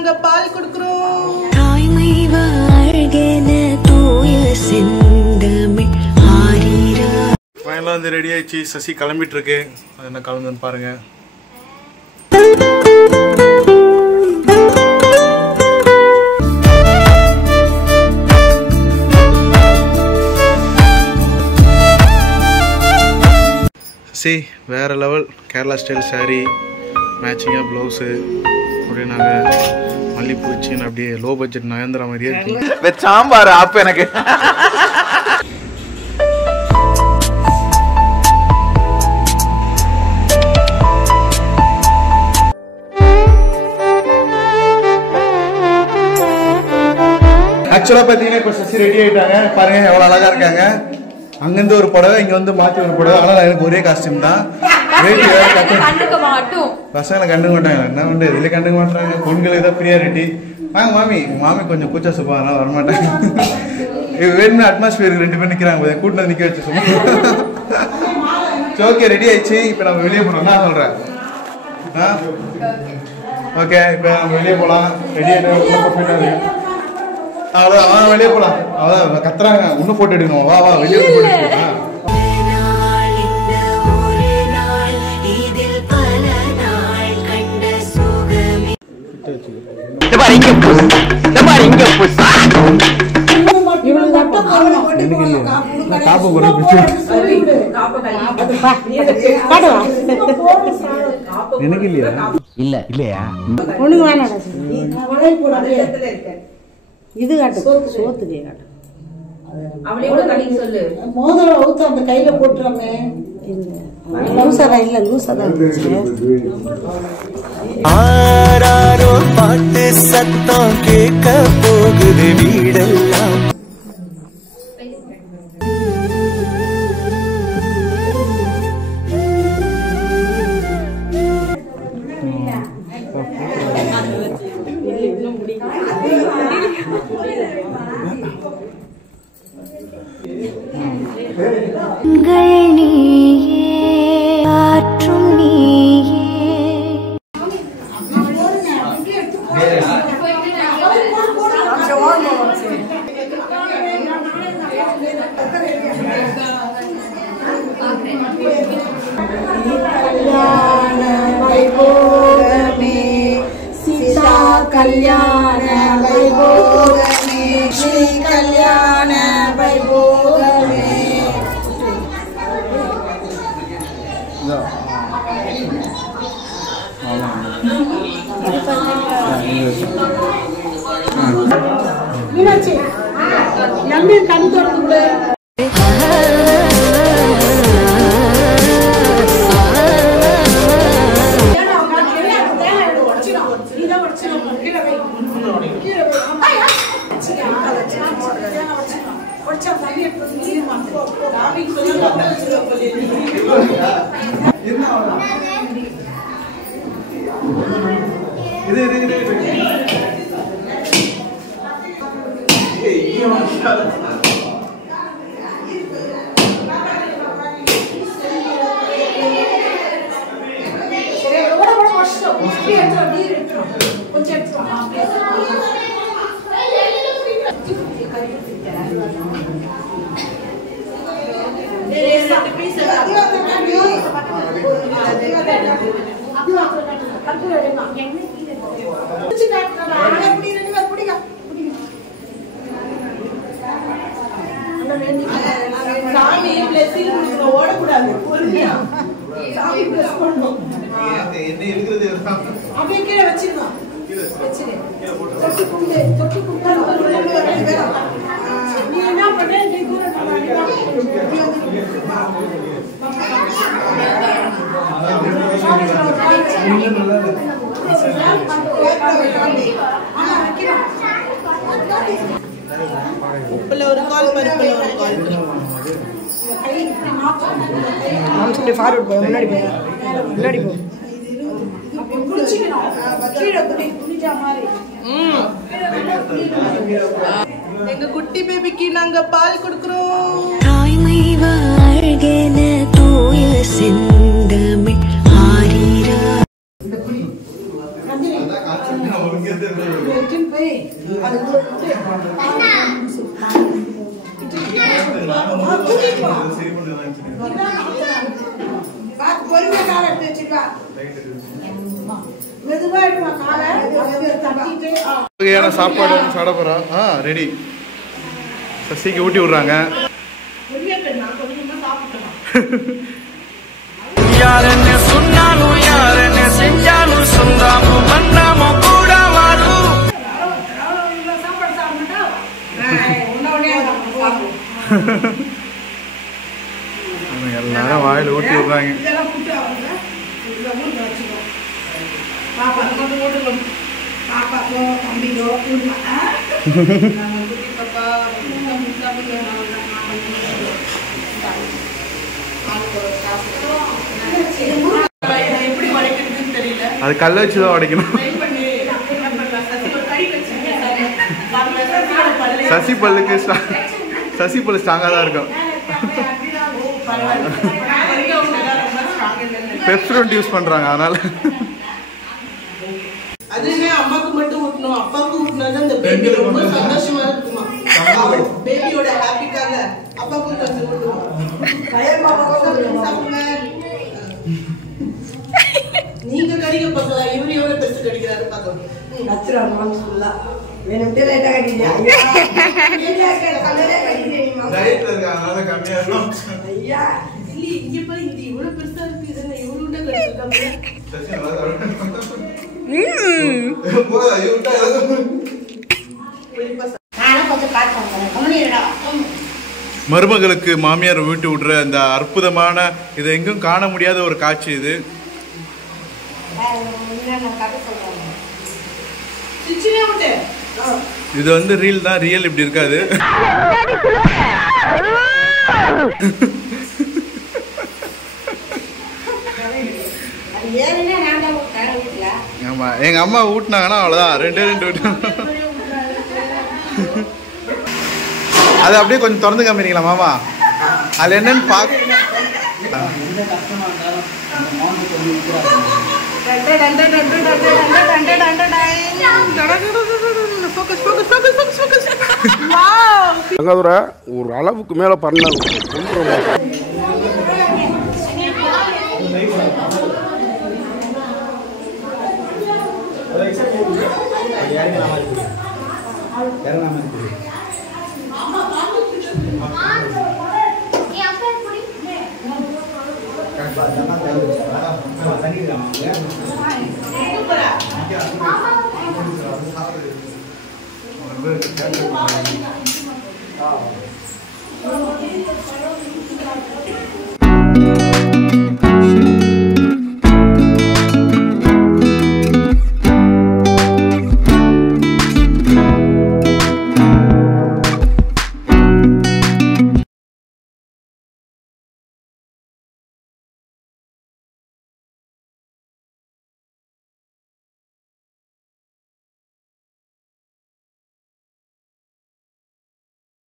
நாங்க பால் குடுக்குறோம். தாய்மை வாழ்கென தூய செந்தமிழ் ஆரீரா. ஃபைனலாக வந்து ரெடி ஆயிடுச்சு. சசி கிளம்பிட்டு இருக்கு. அது என்ன கிளம்புன்னு பாருங்க. சசி வேற லெவல் கேரளா ஸ்டைல் சாரீ, மேட்சிங்காக ப்ளவுஸு, அப்படியே நாங்கள் மல்லிப்பூ வச்சுன்னு அப்படியே லோ பட்ஜெட் நயந்திர மாதிரியே இருக்கு. சாம்பார் ஆப் எனக்கு ஆக்சுவலாக பார்த்தீங்கன்னா இப்போ சசி ரெடி ஆகிட்டாங்க. பாருங்க எவ்வளோ அழகாக இருக்காங்க. அங்கேருந்து ஒரு புடவை, இங்கே வந்து மாற்றி ஒரு புடவை. ஆனால் எனக்கு ஒரே காஸ்டியூம் தான். பசங்களை கண்டுக்க மாட்டாங்க. என்ன பண்ணு இதில் கண்டுக்க மாட்டாங்க. பொண்களுக்கு தான் ப்ரியாரிட்டி. வாங்க மாமி. மாமி கொஞ்சம் கூச்சா சுப்பா, அதனால வரமாட்டாங்க. வேணும்னு அட்மாஸ்பியருக்கு 2 பேர் நிற்கிறாங்க. கூட்டினது நிற்க வச்சு சும்மா. ஓகே ரெடி ஆயிடுச்சு. இப்போ நம்ம வெளியே போகணும். நான் சொல்கிறேன். ஓகே இப்போ நம்ம வெளியே போகலாம். ரெடி ஆகிட்டு அவ்வளோதான், வெளியே போகலாம். அவ்வளோதான் கத்துறாங்க. இன்னும் போட்டோ எடுக்கணும். வா வா வெளியே போட்டோ எடுக்கலாம். எனக்கு இல்லையா? இல்ல இல்லையா? ஒண்ணுக்கு வேணாடா. இது காட்டு சோத்துக்கு காட்டு. அவளையோட கடிக்கு சொல்லு. மோதிரம் ஊத்து அந்த கையில போட்டுறமே. லூசாதான் இல்ல, லூசாதான் ஆராரோ பாட்டு சத்தம் கேட்க போகுது வீடெல்லாம். ஆற்றும் நீயே. கல்யாண வைபோகமே சீதா கல்யாண வைபோகமே ஸ்ரீ கல்யாண வைபோகமே. மீனாட்சி நம்பி கண் திறந்து ஓடக்கூடாது. அப்படியே கீழே வச்சிருந்தோம். நீ என்ன பண்ண உப்புல ஒரு கால் பருப்புல ஒரு கால் ஃபார்வர்ட் போ முன்னாடி போ முன்னாடி போ எங்க குட்டி பேபிக்கு நாங்க பால் கொடுக்கிறோம். தாய்மை வாழ்கென தூய செந்தமிழ் ஆரீரா. சாப்பாடு சாப்பிட போறா. ரெடி. சசிக்கு ஊட்டி விடுறாங்க. யாரன்னு சொன்னாலும் யாரன்னு செஞ்சாலும் சொந்தாமும் மன்னாமும் கூட வாழும். எல்லாரும் வாயில ஊட்டி விடுறாங்க. அது கல்ல வச்சுதான் உடைக்கணும். சசி பல்லு ஸ்ட்ராங்கா தான் இருக்கும். பெப்சோடன்ட் யூஸ் பண்றாங்க அதனால. அதுவே அம்மாக்கு மட்டும் ஊட்டணும், அப்பாவுக்கு ஊட்டினாதான் அந்த பேபி ரொம்ப சந்தோஷமா இருக்குமா. பேபியோட ஹாப்பிக்காக அப்பாவுக்கு கொஞ்சம் ஊட்டுவோம். நீங்க கடிக்க பசங்க இவரு எவ்வளவு பெருசு கடிக்கிறாரு பாக்கணும். இங்க பாரு இது இவ்வளவு பெருசா இருக்கு. இதுல இவ்வளவு கடிச்சிருக்காங்க. மருமகளுக்கு மாமியார் வீட்டு விடுற அந்த அற்புதமான இதை எங்கும் காண முடியாத ஒரு காட்சி இது. இது வந்து ரீல் தான், ரியல் இப்படி இருக்காது. ஆமா எங்க அம்மா ஊட்டினாங்கன்னா அவ்வளவுதான். ரெண்டு அது அப்படியே கொஞ்சம் திறந்து காமிக்கிறீங்களா மாமா? அது என்னன்னு பாக்க. ஒரு அளவுக்கு மேல பண்ண